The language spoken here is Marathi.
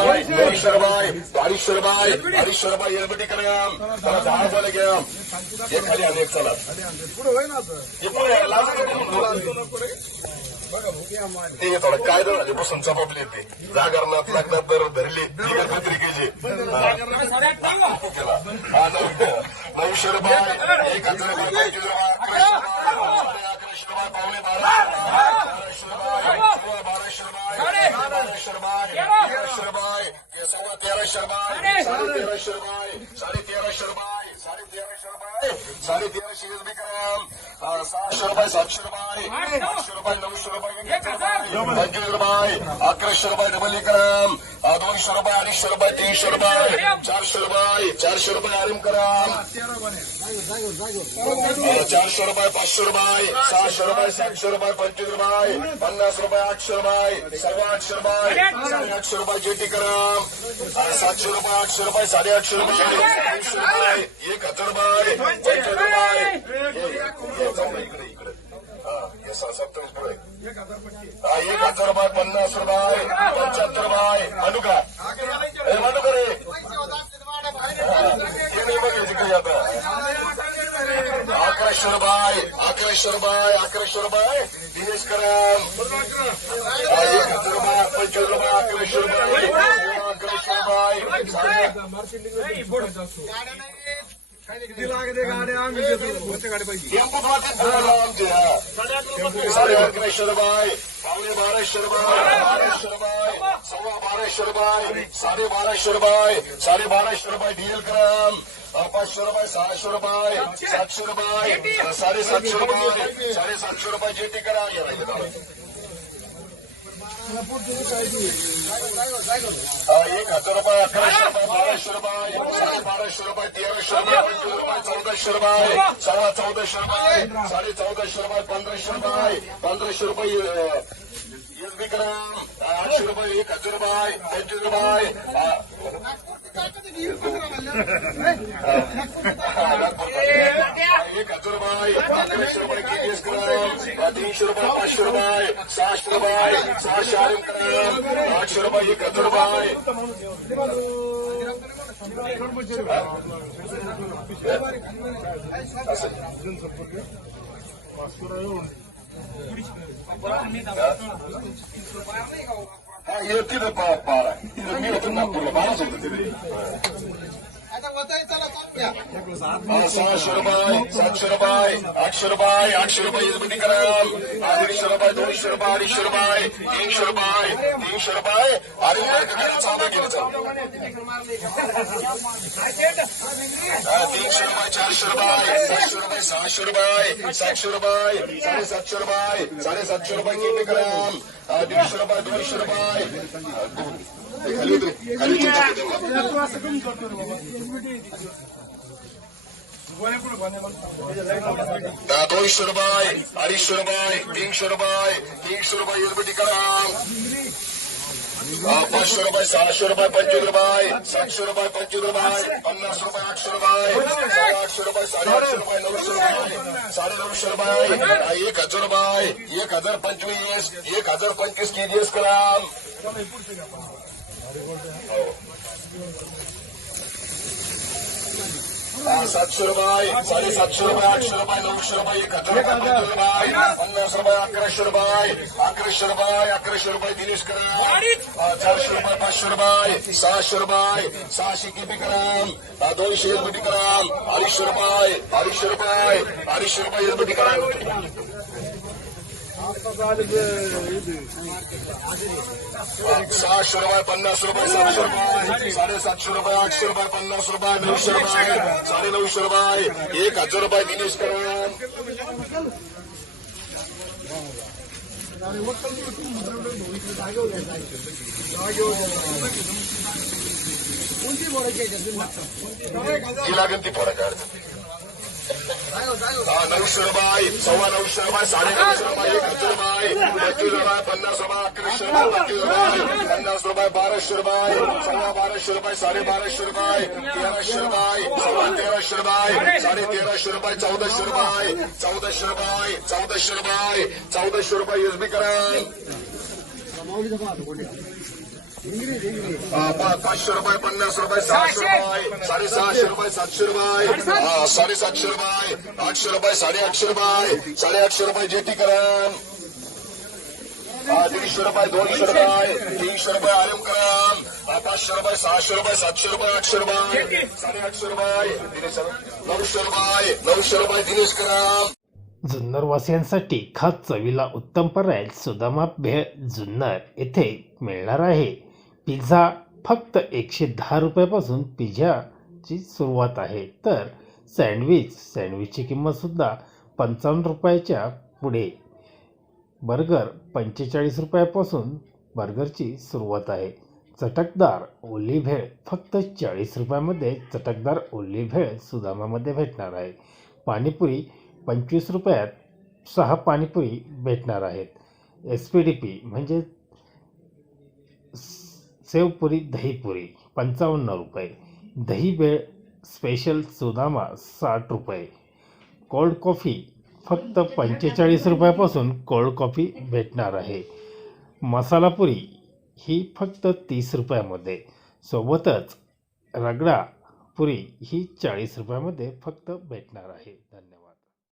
रुपये 200 रुपये 250 रुपये 250 रुपये एलबीटी कराम चला 10 झाले घ्या हे खाली अनेक चला हे पुढे ते थोडं काय झालं बसून चपापले ते जागरणात लग्नात तर धरले पत्रिकेचे केला हा 900 रुपये 1000 रुपये 25 रुपये 1100 रुपये पावणे 1200 रुपये 1200 रुपये 1300 रुपये 1300 रुपये 1350 रुपये 1350 रुपये 1350 रुपये कराम 600 रुपये 700 रुपये 800 रुपये 900 रुपये 25 रुपये 1100 रुपये डबल कराम 200 रुपये 250 रुपये 300 रुपये 400 रुपये आराम कराम 400 रुपये 500 रुपये 600 रुपये 700 रुपये 25 रुपये 50 रुपये 800 रुपये 850 रुपये 850 रुपये जेटी कराम 700 रुपये 800 रुपये 850 रुपये 1000 रुपये 25 रुपये इकडे 27 रुपये 1000 रुपये 50 रुपये 75 रुपये अनुका रे हे नाही बघ तिकडे आता 1100 रुपये 1100 रुपये दिनेश कराम 1000 रुपये 25 रुपये 1100 रुपये 1100 रुपये किती लागते गाड्या आम्ही देतो कोणत्या गाडी पाहिजे 1100 रुपये 1200 रुपये 1200 रुपये 12.5 रुपये 12.5 रुपये डीएल कराम 500 रुपये 600 रुपये 700 रुपये 750 रुपये 750 रुपये जेटी करा 1000 रुपये 1100 रुपये 1200 रुपये 12.5 रुपये 1300 रुपये 1400 रुपये 1450 रुपये 1450 रुपये 1500 रुपये 1500 रुपये एसबी कराम 800 रुपये 1000 रुपये 25 रुपये 1000 रुपये 1100 रुपये केजीएस कराम 300 रुपये 500 रुपये 600 रुपये 600 आरएम कराम 800 रुपये 1000 रुपये 600 रुपये 700 रुपये 800 रुपये 800 रुपये एसबीटी कराम 150 रुपये 200 रुपये 250 रुपये 300 रुपये 300 रुपये आरएम मार्ग करायला 14 केलं 300 रुपये 400 रुपये 500 रुपये 600 रुपये 700 रुपये 750 रुपये 750 रुपये केटी कराम 150 रुपये 200 रुपये खाली 200 रुपये 250 रुपये 300 रुपये 300 रुपये एसबीटी कराम 500 रुपये 600 रुपये 25 रुपये 700 रुपये 25 रुपये 50 रुपये 800 रुपये 800 रुपये 850 रुपये 900 रुपये 950 रुपये 1000 रुपये 1025 1025 केजीएस कराम 700 रुपये 750 रुपये 800 रुपये 900 रुपये 1000 रुपये 50 रुपये 1100 रुपये 1100 रुपये दिनेश कराम 400 रुपये 500 रुपये 600 रुपये 600 केपी कराम 200 एसबीटी कराम 250 रुपये 250 रुपये 250 रुपये एसबीटी कराम 600 रुपये 50 रुपये 700 रुपये 750 रुपये 800 रुपये 50 रुपये 900 रुपये 950 रुपये 1000 रुपये दिनेश कराम 900 रुपये 950 रुपये 950 रुपये 1000 रुपये 25 रुपये 50 रुपये 1100 रुपये 50 रुपये 1200 रुपये 1250 रुपये 1250 रुपये 1300 रुपये 1300 रुपये 1350 रुपये 1400 रुपये 1400 रुपये 1400 रुपये 1400 रुपये एसबी कराम 500 रुपये, 50 रुपये, 600 रुपये, 650 रुपये, 700 रुपये, 750 रुपये, 800 रुपये, 850 रुपये, 850 रुपये जेटी करम, 150 रुपये, 200 रुपये, 300 रुपये आलम करम, 500 रुपये, 600 रुपये, 700 रुपये, 800 रुपये, 850 रुपये, 900 रुपये, 900 रुपये दिनेश करम. जुन्नर वासियांसाठी खास चवीला उत्तम पर्याय सुदामा भेळ जुन्नर येथे मिळणार आहे. पिझ्झा फक्त 110 रुपयापासून पिझ्झाची सुरुवात आहे, तर सँडविचची किंमतसुद्धा 55 रुपयाच्या पुढे. बर्गर 45 रुपयापासून बर्गरची सुरुवात आहे. चटकदार ओली भेळ फक्त 40 रुपयामध्ये चटकदार ओली भेळ सुदामामध्ये भेटणार आहे. पाणीपुरी 25 रुपयात 6 पाणीपुरी भेटणार आहेत. SPDP म्हणजे सेवपुरी दहीपुरी 55 रुपये. दही भेळ स्पेशल सुदामा 60 रुपये. कोल्ड कॉफी फक्त 45 रुपयापासून कोल्ड कॉफी भेटणार आहे. मसालापुरी ही फक्त 30 रुपयामध्ये. सोबतच रगडा पुरी ही 40 रुपयामध्ये फक्त भेटणार आहे. धन्यवाद.